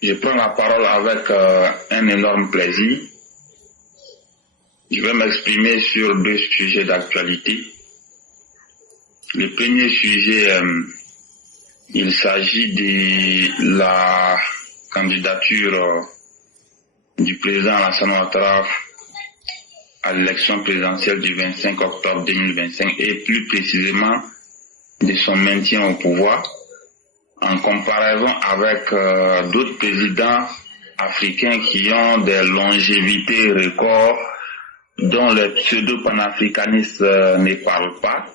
Je prends la parole avec un énorme plaisir. Je vais m'exprimer sur deux sujets d'actualité. Le premier sujet, il s'agit de la candidature du président Alassane Ouattara à l'élection présidentielle du 25 octobre 2025 et plus précisément de son maintien au pouvoir en comparaison avec d'autres présidents africains qui ont des longévités records dont les pseudo-panafricanistes ne parlent pas.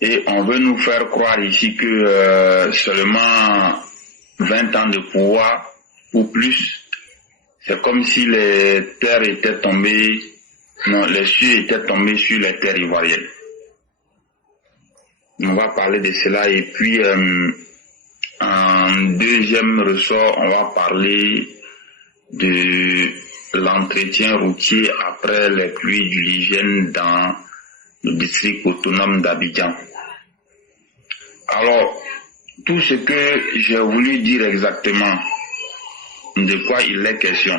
Et on veut nous faire croire ici que seulement 20 ans de pouvoir ou plus, c'est comme si les terres étaient tombées, non, les cieux étaient tombés sur les terres ivoiriennes. On va parler de cela et puis en deuxième ressort, on va parler de l'entretien routier après les pluies diluviennes dans le district autonome d'Abidjan. Alors, tout ce que j'ai voulu dire exactement, de quoi il est question.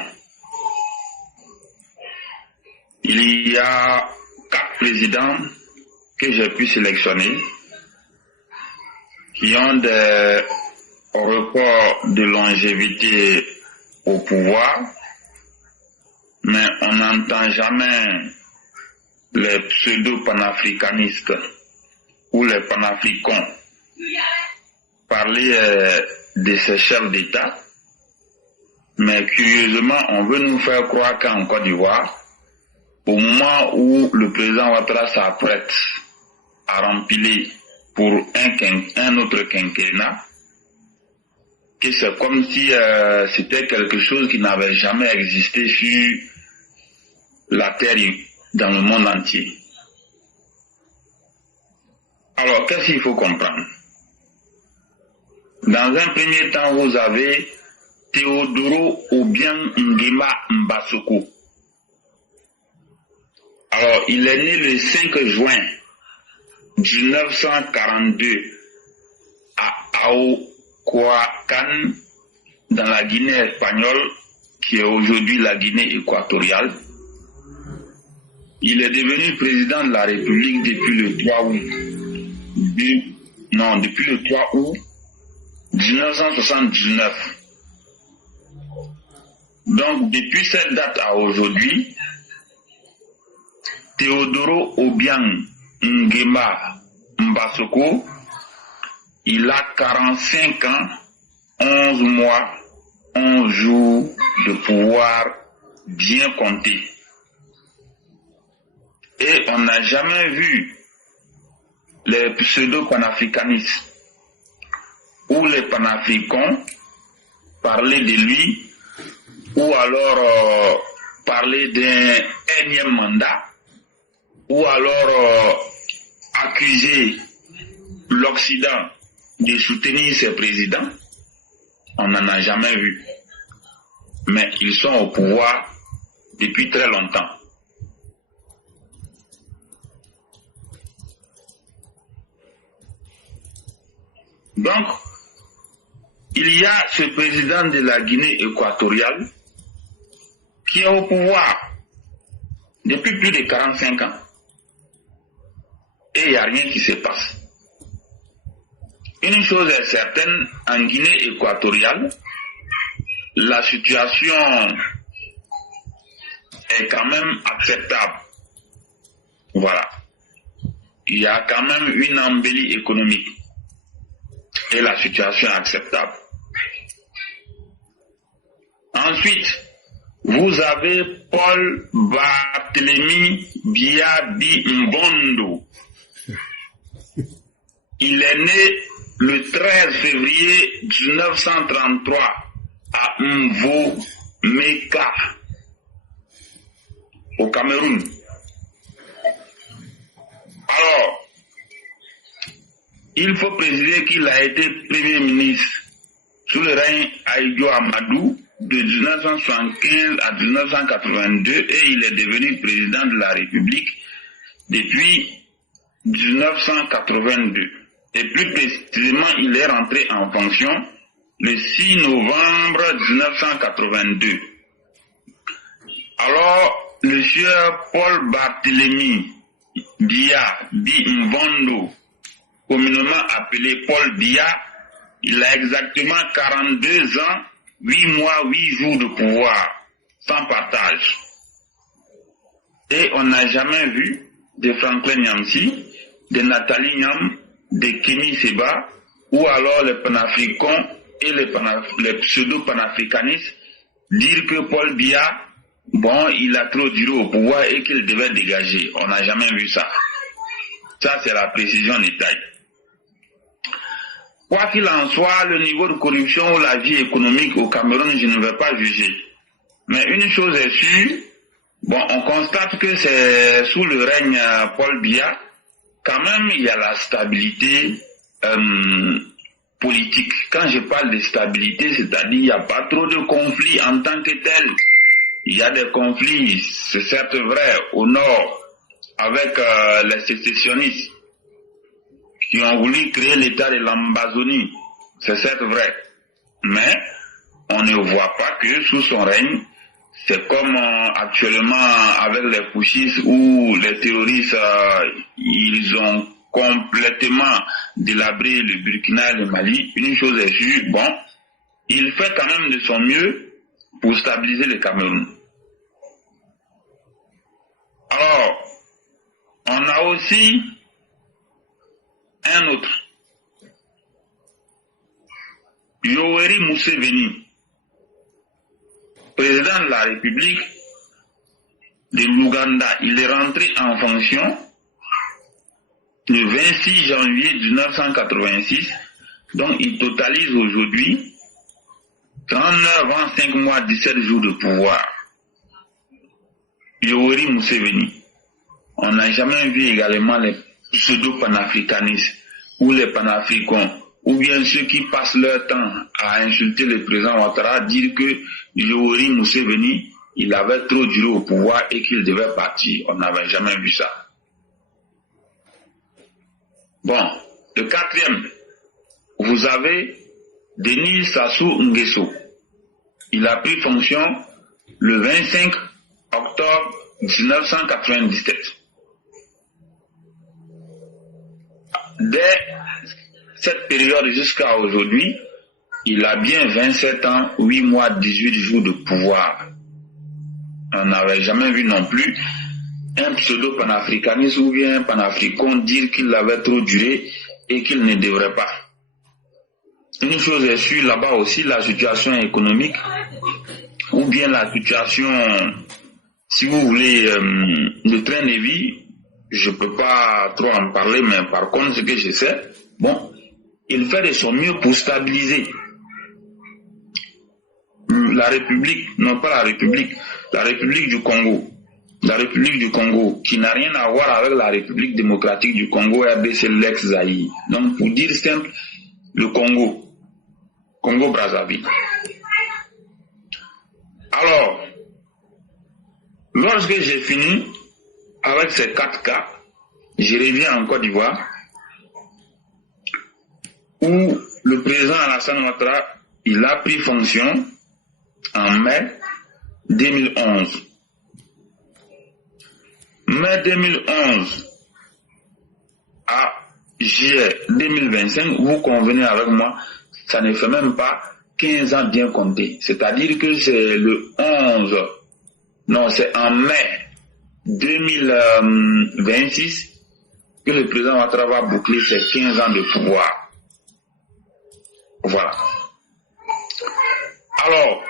Il y a 4 présidents que j'ai pu sélectionner qui ont des records de longévité au pouvoir, mais on n'entend jamais les pseudo-panafricanistes ou les panafricains parler de ces chefs d'État. Mais curieusement, on veut nous faire croire qu'en Côte d'Ivoire, au moment où le président Ouattara s'apprête à remplir pour un autre quinquennat, que c'est comme si c'était quelque chose qui n'avait jamais existé sur la Terre dans le monde entier. Alors, qu'est-ce qu'il faut comprendre? Dans un premier temps, vous avez Théodoro Obiang Nguema Mbassoko. Alors, il est né le 5 juin 1942 à Aokoakan, dans la Guinée espagnole, qui est aujourd'hui la Guinée équatoriale. Il est devenu président de la République depuis le 3 août 1979. Donc, depuis cette date à aujourd'hui, Théodoro Obiang Nguema Mbassoko, il a 45 ans, 11 mois, 11 jours de pouvoir bien compté. Et on n'a jamais vu les pseudo-panafricanistes ou les panafricains parler de lui ou alors parler d'un énième mandat ou alors accuser l'Occident de soutenir ses présidents. On n'en a jamais vu. Mais ils sont au pouvoir depuis très longtemps. Donc, il y a ce président de la Guinée équatoriale qui est au pouvoir depuis plus de 45 ans. Et il n'y a rien qui se passe. Une chose est certaine, en Guinée équatoriale, la situation est quand même acceptable. Voilà. Il y a quand même une embellie économique. Et la situation est acceptable. Ensuite, vous avez Paul Barthélemy Biabi Mbondo. Il est né le 13 février 1933 à Mvo-Meka, au Cameroun. Alors, il faut préciser qu'il a été Premier ministre sous le règne Ahidjo Amadou de 1975 à 1982 et il est devenu président de la République depuis 1982. Et plus précisément, il est rentré en fonction le 6 novembre 1982. Alors, le sieur Paul Barthélemy Biya Mvondo, communément appelé Paul Biya, il a exactement 42 ans, 8 mois, 8 jours de pouvoir, sans partage. Et on n'a jamais vu de Franklin Nyamsi, de Nathalie Nyam, de Kémy Séba, ou alors les panafricains et les pseudo-panafricanistes dire que Paul Biya, il a trop duré au pouvoir et qu'il devait dégager. On n'a jamais vu ça. Ça, c'est la précision des tailles. Quoi qu'il en soit, le niveau de corruption ou la vie économique au Cameroun, je ne vais pas juger. Mais une chose est sûre, on constate que c'est sous le règne Paul Biya, quand même, il y a la stabilité politique. Quand je parle de stabilité, c'est-à-dire il n'y a pas trop de conflits en tant que tels. Il y a des conflits, c'est certes vrai, au nord, avec les sécessionnistes qui ont voulu créer l'état de l'Ambazonie. C'est certes vrai. Mais on ne voit pas que sous son règne, c'est comme actuellement avec les putschistes où les terroristes, ils ont complètement délabré le Burkina et le Mali. Une chose est sûre, il fait quand même de son mieux pour stabiliser le Cameroun. Alors, on a aussi un autre, Yoweri Museveni, président de la République de l'Ouganda. Il est rentré en fonction le 26 janvier 1986, donc il totalise aujourd'hui 39 ans, 5 mois, 17 jours de pouvoir. Yoweri Museveni. On n'a jamais vu également les pseudo-panafricanistes ou les panafricains, ou bien ceux qui passent leur temps à insulter le président Ouattara, dire que Yoweri Museveni, il avait trop duré au pouvoir et qu'il devait partir. On n'avait jamais vu ça. Le quatrième, vous avez Denis Sassou Nguesso. Il a pris fonction le 25 octobre 1997. Dès cette période jusqu'à aujourd'hui, il a bien 27 ans, 8 mois, 18 jours de pouvoir. On n'avait jamais vu non plus un pseudo-panafricaniste ou bien un panafricain dire qu'il avait trop duré et qu'il ne devrait pas. Une chose est sûre, là-bas aussi, la situation économique ou bien la situation, si vous voulez, le train de vie, je ne peux pas trop en parler, mais par contre, ce que je sais, il fait de son mieux pour stabiliser la République, non pas la République du Congo. La République du Congo, qui n'a rien à voir avec la République démocratique du Congo, RDC, l'ex-Zaïre. Donc, pour dire simple, le Congo-Brazzaville. Alors, lorsque j'ai fini avec ces 4 cas, je reviens en Côte d'Ivoire, où le président Alassane Ouattara, il a pris fonction en mai 2011. Mai 2011 à juillet 2025, vous convenez avec moi, ça ne fait même pas 15 ans bien comptés. C'est-à-dire que c'est le 11, non, c'est en mai 2026 que le président Ouattara va boucler ses 15 ans de pouvoir. Voilà. Alors,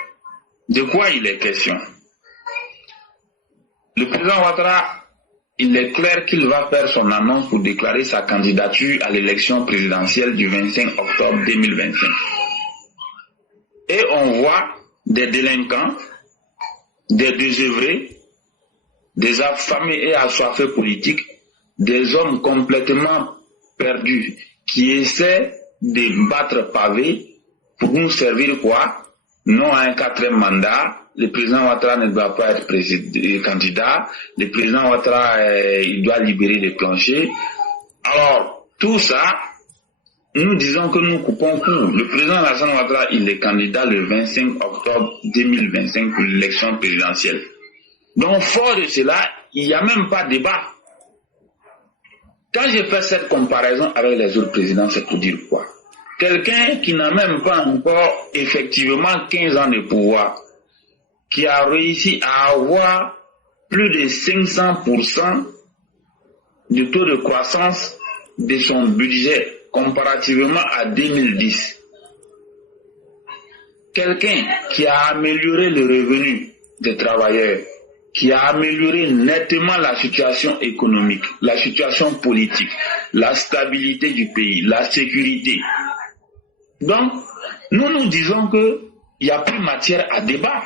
de quoi il est question? Le président Ouattara, il est clair qu'il va faire son annonce pour déclarer sa candidature à l'élection présidentielle du 25 octobre 2025. Et on voit des délinquants, des désœuvrés, des affamés et assoiffés politiques, des hommes complètement perdus qui essaient de battre pavé pour nous servir quoi? Non à un 4e mandat. Le président Ouattara ne doit pas être candidat. Le président Ouattara, il doit libérer les planchers. Alors, tout ça, nous disons que nous coupons court. Le président Alassane Ouattara, il est candidat le 25 octobre 2025 pour l'élection présidentielle. Donc, fort de cela, il n'y a même pas de débat. Quand j'ai fait cette comparaison avec les autres présidents, c'est pour dire quoi? Quelqu'un qui n'a même pas encore effectivement 15 ans de pouvoir, qui a réussi à avoir plus de 500% de taux de croissance de son budget comparativement à 2010. Quelqu'un qui a amélioré le revenu des travailleurs, qui a amélioré nettement la situation économique, la situation politique, la stabilité du pays, la sécurité. Donc, nous disons qu'il n'y a plus matière à débat.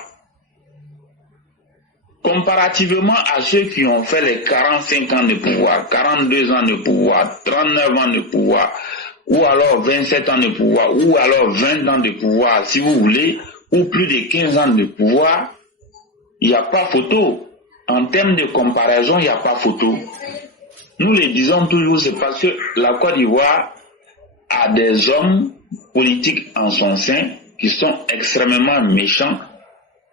Comparativement à ceux qui ont fait les 45 ans de pouvoir, 42 ans de pouvoir, 39 ans de pouvoir, ou alors 27 ans de pouvoir, ou alors 20 ans de pouvoir, si vous voulez, ou plus de 15 ans de pouvoir, il n'y a pas photo. En termes de comparaison, il n'y a pas photo. Nous le disons toujours, c'est parce que la Côte d'Ivoire a des hommes politiques en son sein qui sont extrêmement méchants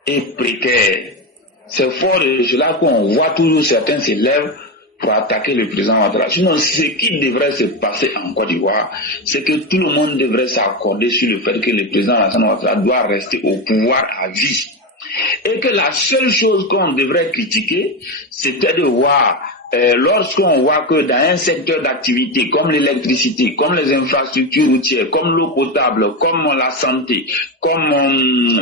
et précaires. C'est fort de cela qu'on voit toujours certains s'élèvent pour attaquer le président Ouattara. Sinon, ce qui devrait se passer en Côte d'Ivoire, c'est que tout le monde devrait s'accorder sur le fait que le président Alassane Ouattara doit rester au pouvoir à vie. Et que la seule chose qu'on devrait critiquer, c'était de voir, lorsqu'on voit que dans un secteur d'activité comme l'électricité, comme les infrastructures routières, comme l'eau potable, comme la santé, comme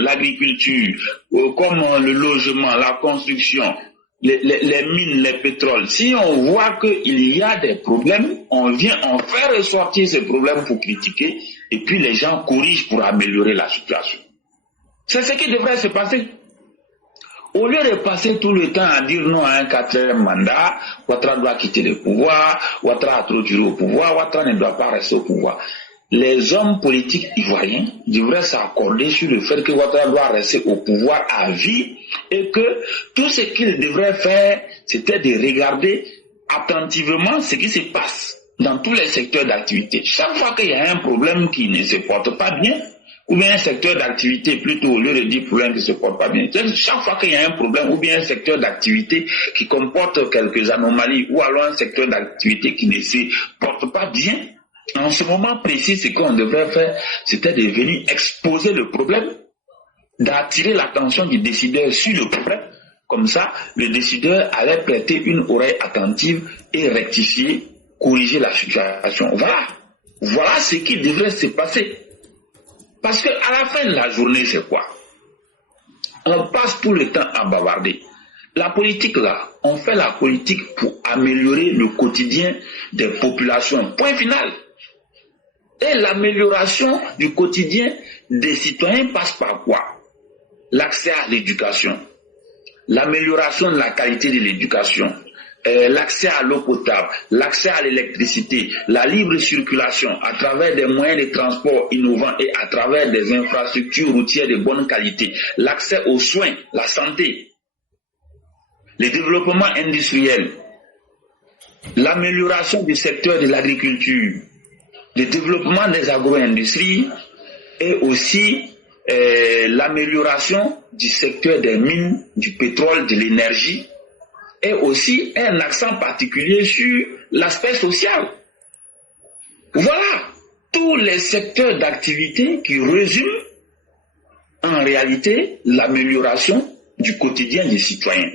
l'agriculture, comme le logement, la construction, les mines, les pétroles, si on voit qu'il y a des problèmes, on fait ressortir ces problèmes pour critiquer, et puis les gens corrigent pour améliorer la situation. C'est ce qui devrait se passer. Au lieu de passer tout le temps à dire non à un 4e mandat, Ouattara doit quitter le pouvoir, Ouattara a trop duré au pouvoir, Ouattara ne doit pas rester au pouvoir. Les hommes politiques ivoiriens devraient s'accorder sur le fait que Ouattara doit rester au pouvoir à vie et que tout ce qu'ils devraient faire, c'était de regarder attentivement ce qui se passe dans tous les secteurs d'activité. Chaque fois qu'il y a un problème qui ne se porte pas bien, ou bien un secteur d'activité, plutôt au lieu de dire problème qui ne se porte pas bien. Chaque fois qu'il y a un problème, ou bien un secteur d'activité qui comporte quelques anomalies, ou alors un secteur d'activité qui ne se porte pas bien, en ce moment précis, ce qu'on devrait faire, c'était de venir exposer le problème, d'attirer l'attention du décideur sur le problème. Comme ça, le décideur allait prêter une oreille attentive et rectifier, corriger la situation. Voilà ce qui devrait se passer. Parce qu'à la fin de la journée, c'est quoi? On passe tout le temps à bavarder. La politique, là, on fait la politique pour améliorer le quotidien des populations. Point final. Et l'amélioration du quotidien des citoyens passe par quoi? L'accès à l'éducation, l'amélioration de la qualité de l'éducation, l'accès à l'eau potable, l'accès à l'électricité, la libre circulation à travers des moyens de transport innovants et à travers des infrastructures routières de bonne qualité, l'accès aux soins, la santé, le développement industriel, l'amélioration du secteur de l'agriculture, le développement des agro-industries et aussi l'amélioration du secteur des mines, du pétrole, de l'énergie, et aussi un accent particulier sur l'aspect social. Voilà tous les secteurs d'activité qui résument en réalité l'amélioration du quotidien des citoyens.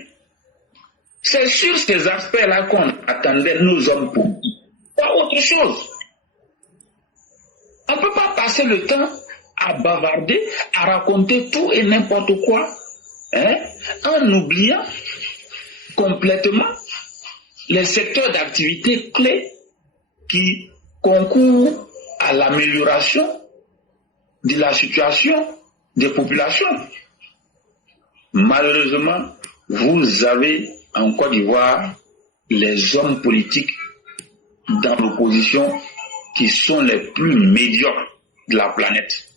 C'est sur ces aspects-là qu'on attendait nos hommes politiques. Pas autre chose. On ne peut pas passer le temps à bavarder, à raconter tout et n'importe quoi, en oubliant complètement les secteurs d'activité clés qui concourent à l'amélioration de la situation des populations. Malheureusement, vous avez en Côte d'Ivoire les hommes politiques dans l'opposition qui sont les plus médiocres de la planète.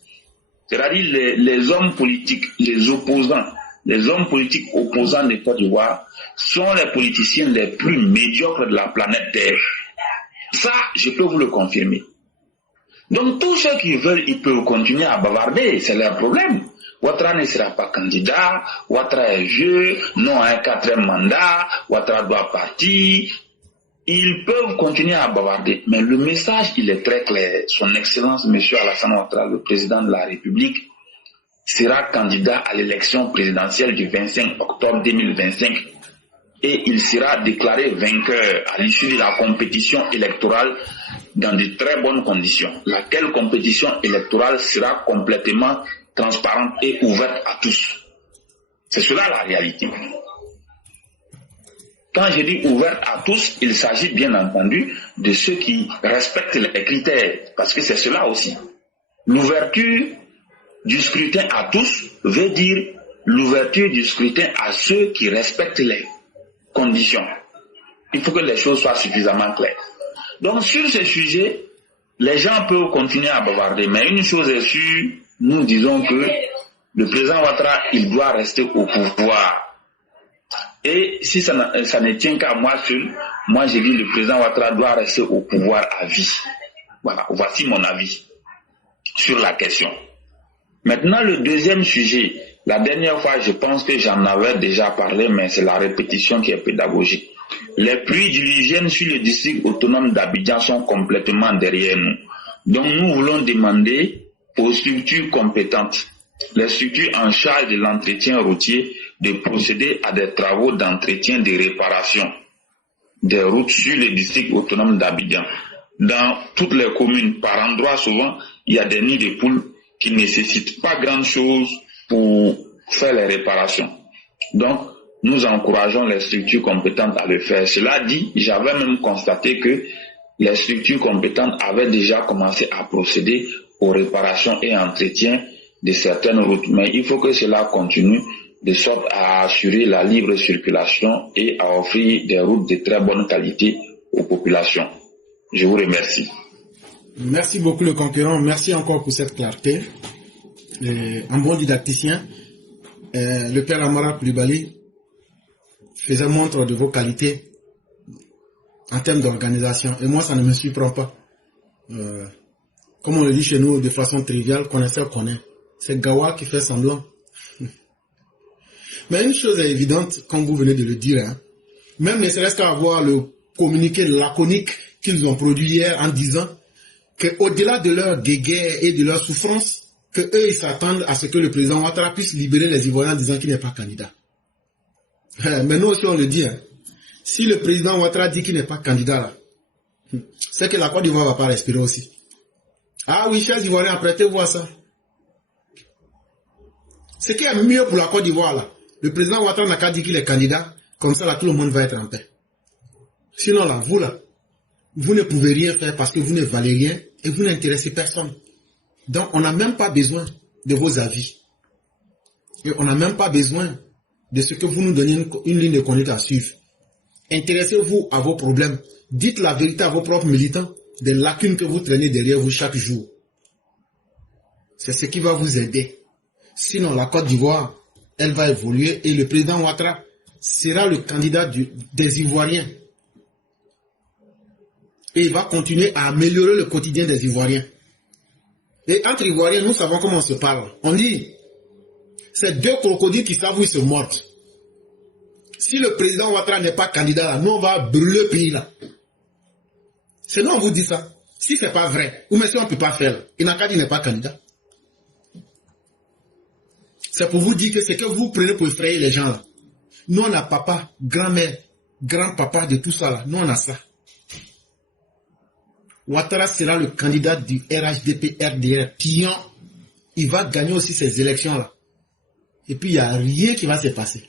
C'est-à-dire les hommes politiques, les opposants, les hommes politiques opposants de Côte d'Ivoire sont les politiciens les plus médiocres de la planète Terre. Ça, je peux vous le confirmer. Donc tous ceux qui veulent, ils peuvent continuer à bavarder, c'est leur problème. Ouattara ne sera pas candidat, Ouattara est vieux, non à un 4e mandat, Ouattara doit partir. Ils peuvent continuer à bavarder, mais le message, il est très clair. Son Excellence, M. Alassane Ouattara, le président de la République, sera candidat à l'élection présidentielle du 25 octobre 2025 et il sera déclaré vainqueur à l'issue de la compétition électorale dans de très bonnes conditions. Laquelle compétition électorale sera complètement transparente et ouverte à tous. C'est cela la réalité. Quand je dis ouverte à tous, il s'agit bien entendu de ceux qui respectent les critères, parce que c'est cela aussi. L'ouverture du scrutin à tous veut dire l'ouverture du scrutin à ceux qui respectent les conditions. Il faut que les choses soient suffisamment claires. Donc sur ce sujet, les gens peuvent continuer à bavarder, mais une chose est sûre, nous disons que le président Ouattara, il doit rester au pouvoir. Et si ça ne tient qu'à moi seul, moi je dis le président Ouattara doit rester au pouvoir à vie. Voilà, voici mon avis sur la question. Maintenant, le deuxième sujet, la dernière fois, je pense que j'en avais déjà parlé, mais c'est la répétition qui est pédagogique. Les pluies diluviennes sur le district autonome d'Abidjan sont complètement derrière nous. Donc, nous voulons demander aux structures compétentes, les structures en charge de l'entretien routier, de procéder à des travaux d'entretien de réparation des routes sur le district autonome d'Abidjan. Dans toutes les communes, par endroits souvent, il y a des nids de poules qui ne nécessitent pas grand-chose pour faire les réparations. Donc, nous encourageons les structures compétentes à le faire. Cela dit, j'avais même constaté que les structures compétentes avaient déjà commencé à procéder aux réparations et entretiens de certaines routes. Mais il faut que cela continue de sorte à assurer la libre circulation et à offrir des routes de très bonne qualité aux populations. Je vous remercie. Merci beaucoup le concurrent, merci encore pour cette clarté. Un bon didacticien, le père Amara Koulibaly faisait montre de vos qualités en termes d'organisation. Et moi, ça ne me surprend pas. Comme on le dit chez nous de façon triviale, connaisseur connaît. C'est Gawa qui fait semblant. Mais une chose est évidente, comme vous venez de le dire, hein, même ne serait-ce qu'à voir le communiqué laconique qu'ils ont produit hier en disant qu'au-delà de leur guéguerre et de leur souffrance, qu'eux ils s'attendent à ce que le président Ouattara puisse libérer les Ivoiriens en disant qu'il n'est pas candidat. Mais nous aussi on le dit, hein, si le président Ouattara dit qu'il n'est pas candidat là, c'est que la Côte d'Ivoire ne va pas respirer aussi. Ah oui, chers Ivoiriens, apprêtez-vous à ça. Ce qui est mieux pour la Côte d'Ivoire là, le président Ouattara n'a qu'à dire qu'il est candidat, comme ça là tout le monde va être en paix. Sinon là, vous ne pouvez rien faire parce que vous ne valez rien et vous n'intéressez personne. Donc on n'a même pas besoin de vos avis. Et on n'a même pas besoin de ce que vous nous donnez une ligne de conduite à suivre. Intéressez-vous à vos problèmes. Dites la vérité à vos propres militants des lacunes que vous traînez derrière vous chaque jour. C'est ce qui va vous aider. Sinon la Côte d'Ivoire, elle va évoluer et le président Ouattara sera le candidat des Ivoiriens. Et il va continuer à améliorer le quotidien des Ivoiriens. Et entre Ivoiriens, nous savons comment on se parle. On dit, c'est deux crocodiles qui savent où ils se mordent. Si le président Ouattara n'est pas candidat là, nous on va brûler le pays là. C'est nous on vous dit ça. Si ce n'est pas vrai, ou même si on ne peut pas faire, il n'a qu'à dire qu'il n'est pas candidat. C'est pour vous dire que c'est que vous prenez pour effrayer les gens là. Nous on a papa, grand-mère, grand-papa de tout ça là. Nous on a ça. Ouattara sera le candidat du RHDP-RDR. Il va gagner aussi ces élections-là. Et puis, il n'y a rien qui va se passer.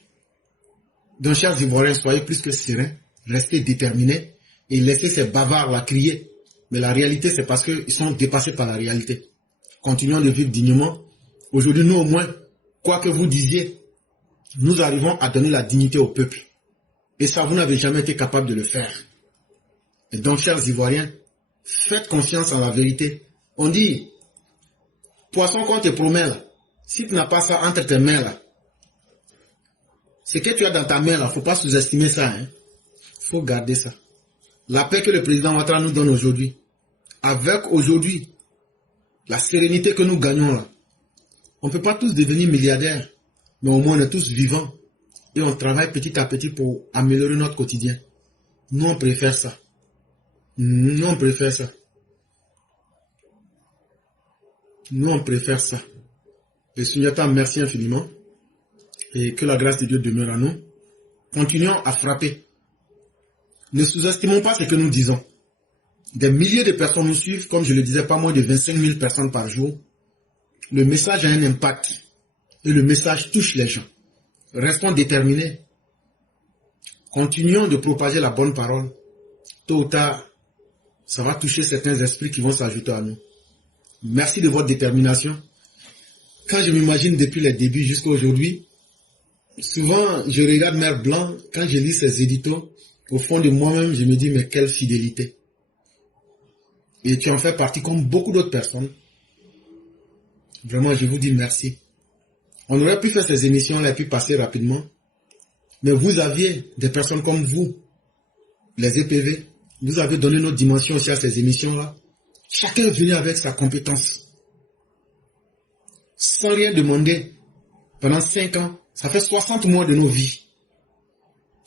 Donc, chers Ivoiriens, soyez plus que sereins, restez déterminés et laissez ces bavards-là crier. Mais la réalité, c'est parce qu'ils sont dépassés par la réalité. Continuons de vivre dignement. Aujourd'hui, nous, au moins, quoi que vous disiez, nous arrivons à donner la dignité au peuple. Et ça, vous n'avez jamais été capable de le faire. Et donc, chers Ivoiriens, faites confiance en la vérité. On dit, poisson qu'on te promet là, si tu n'as pas ça entre tes mains là, ce que tu as dans ta main là, il ne faut pas sous-estimer ça. Il faut garder ça. La paix que le président Ouattara nous donne aujourd'hui, avec aujourd'hui la sérénité que nous gagnons là. On ne peut pas tous devenir milliardaires, mais au moins on est tous vivants et on travaille petit à petit pour améliorer notre quotidien. Nous, on préfère ça. Nous, on préfère ça. Nous, on préfère ça. Et Sunyata, merci infiniment. Et que la grâce de Dieu demeure à nous. Continuons à frapper. Ne sous-estimons pas ce que nous disons. Des milliers de personnes nous suivent, comme je le disais, pas moins de 25 000 personnes par jour. Le message a un impact. Et le message touche les gens. Restons déterminés. Continuons de propager la bonne parole. Tôt ou tard, ça va toucher certains esprits qui vont s'ajouter à nous. Merci de votre détermination. Quand je m'imagine depuis les débuts jusqu'à aujourd'hui, souvent je regarde Mère Blanc, quand je lis ses éditos, au fond de moi-même, je me dis, mais quelle fidélité. Et tu en fais partie comme beaucoup d'autres personnes. Vraiment, je vous dis merci. On aurait pu faire ces émissions-là et puis passer rapidement. Mais vous aviez des personnes comme vous, les EPV, vous avez donné notre dimension aussi à ces émissions-là. Chacun est venu avec sa compétence. Sans rien demander. Pendant 5 ans, ça fait 60 mois de nos vies.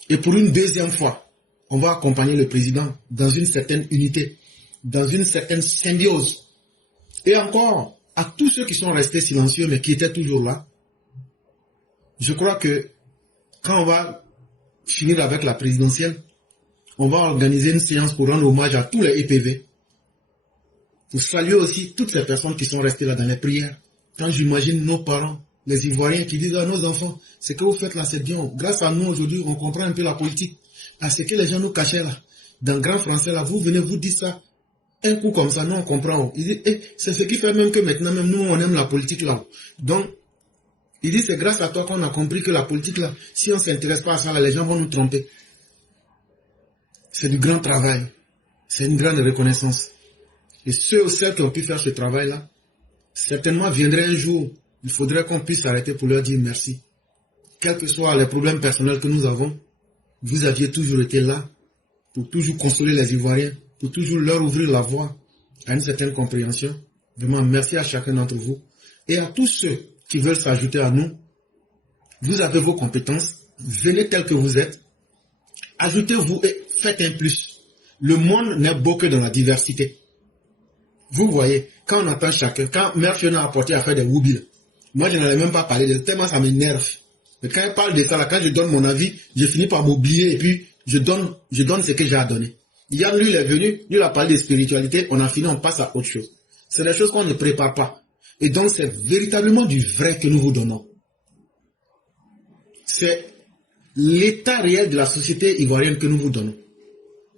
Et pour une deuxième fois, on va accompagner le président dans une certaine unité, dans une certaine symbiose. Et encore, à tous ceux qui sont restés silencieux, mais qui étaient toujours là, je crois que quand on va finir avec la présidentielle, on va organiser une séance pour rendre hommage à tous les EPV. Pour saluer aussi toutes ces personnes qui sont restées là dans les prières. Quand j'imagine nos parents, les Ivoiriens qui disent à nos enfants, ce que vous faites là, c'est bien. Grâce à nous aujourd'hui, on comprend un peu la politique. À ce que les gens nous cachaient là. Dans le grand français là, vous venez vous dire ça. Un coup comme ça, nous on comprend. Il dit, c'est ce qui fait même que maintenant, même nous, on aime la politique là. Donc, il dit, c'est grâce à toi qu'on a compris que la politique là, si on ne s'intéresse pas à ça, là, les gens vont nous tromper. C'est du grand travail. C'est une grande reconnaissance. Et ceux ou celles qui ont pu faire ce travail-là, certainement viendraient un jour, il faudrait qu'on puisse s'arrêter pour leur dire merci. Quels que soient les problèmes personnels que nous avons, vous aviez toujours été là pour toujours consoler les Ivoiriens, pour toujours leur ouvrir la voie à une certaine compréhension. Vraiment, merci à chacun d'entre vous. Et à tous ceux qui veulent s'ajouter à nous, vous avez vos compétences, venez tel que vous êtes, ajoutez-vous et faites un plus. Le monde n'est beau que dans la diversité. Vous voyez, quand on entend chacun, quand Mère Fiona a apporté à faire des woubiles, moi je n'allais même pas parler de ça, tellement ça m'énerve. Mais quand elle parle de ça, là, quand je donne mon avis, je finis par m'oublier et puis je donne ce que j'ai à donner. Yann, lui, il est venu, lui, il a parlé de spiritualité, on a fini, on passe à autre chose. C'est des choses qu'on ne prépare pas. Et donc, c'est véritablement du vrai que nous vous donnons. C'est l'état réel de la société ivoirienne que nous vous donnons.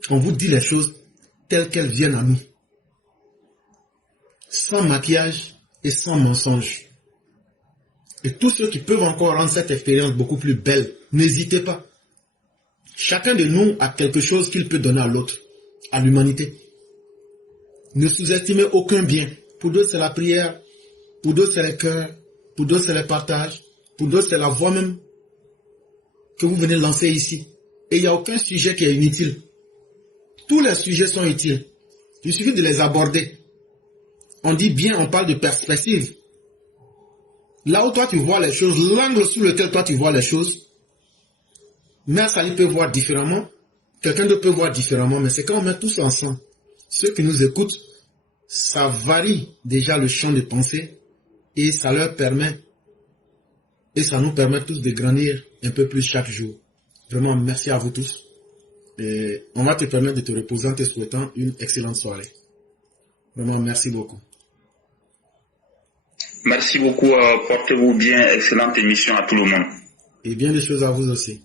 On vous dit les choses telles qu'elles viennent à nous. Sans maquillage et sans mensonge. Et tous ceux qui peuvent encore rendre cette expérience beaucoup plus belle, n'hésitez pas. Chacun de nous a quelque chose qu'il peut donner à l'autre, à l'humanité. Ne sous-estimez aucun bien. Pour d'autres, c'est la prière. Pour d'autres, c'est les cœurs. Pour d'autres, c'est les partages. Pour d'autres, c'est la voix même que vous venez lancer ici. Et il n'y a aucun sujet qui est inutile. Tous les sujets sont utiles. Il suffit de les aborder. On dit bien, on parle de perspective. Là où toi tu vois les choses, l'angle sous lequel toi tu vois les choses, Mère Sali peut voir différemment, quelqu'un d'autre peut voir différemment, mais c'est quand on met tous ensemble. Ceux qui nous écoutent, ça varie déjà le champ de pensée et ça leur permet, et ça nous permet tous de grandir un peu plus chaque jour. Vraiment, merci à vous tous. Et on va te permettre de te reposer en te souhaitant une excellente soirée. Vraiment, merci beaucoup. Merci beaucoup. Portez-vous bien. Excellente émission à tout le monde. Et bien des choses à vous aussi.